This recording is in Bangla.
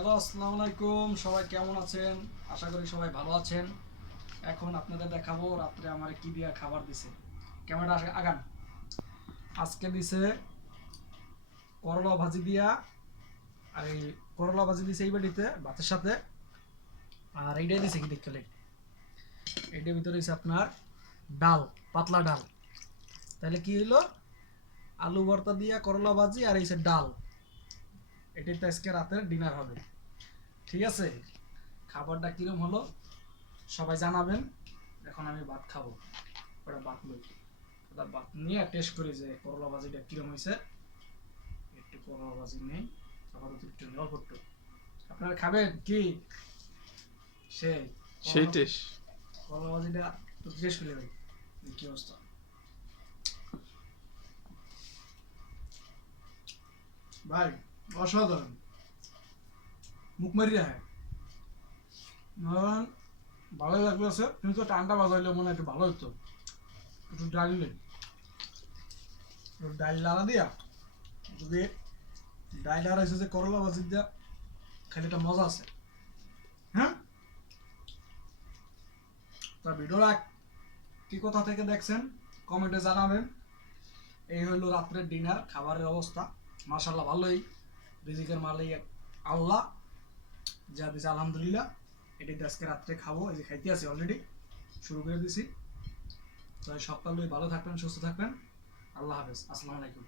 হ্যালো, আসসালামু আলাইকুম। সবাই কেমন আছেন? আশা করি সবাই ভালো আছেন। এখন আপনাদের দেখাবো রাত্রে আমার কি দিয়া খাবার দিছে। ক্যামেরা আগান। আজকে দিছে করলা ভাজি দিয়া, আর এই করলা ভাজি দিছে এই বাড়িতে ভাতের সাথে। আর এইটাই দিছে কি দেখলে, এইটার ভিতরে দিছে আপনার ডাল, পাতলা ডাল। তাহলে কি হইলো, আলু ভর্তা দিয়া করলা ভাজি আর এই ডাল। এটাই তো আজকে রাতের ডিনার হবে। ঠিক আছে, খাবারটা কিরম হলো সবাই জানাবেন। এখন আমি ভাত খাবো, ওটা ভাত লই, ওটা ভাত নিয়ে টেস্ট করি যে করলা ভাজিটা কিরম হয়েছে। একটু করলা ভাজি নেই, আপাতত একটু অল্প একটু। আপনারা খাবেন কি? সেই সেই করলা টেস্ট। করলা ভাজিটা তো টেস্ট করে ভাই, কি অবস্থা। ভাই অসাধারণ, মুখ মারিয়া হ্যাঁ, ভালোই লাগতেছে, কিন্তু ঠান্ডা বাজাইলে মনে হয় একটু ভালো হতো। একটু ডাল নেই, একটু ডাল লাড়া দিয়া যদি ডাল আর এসে যে করলা ভাজি দিয়া খাইলে একটা মজা আছে। হ্যাঁ, তা ভিডিওটা কি কোথা থেকে দেখছেন কমেন্টে জানাবেন। এই হইলো রাত্রের ডিনার খাবারের অবস্থা। মাশাল্লাহ ভালোই, রিজিকের মালিক আল্লাহ যা দিছে আলহামদুলিল্লাহ। এটি আজকে রাত্রে খাবো, এই যে খাইতে আছি অলরেডি, শুরু করে দিছি। তো সকালে ভালো থাকবেন, সুস্থ থাকবেন। আল্লাহ হাফেজ, আসসালামু আলাইকুম।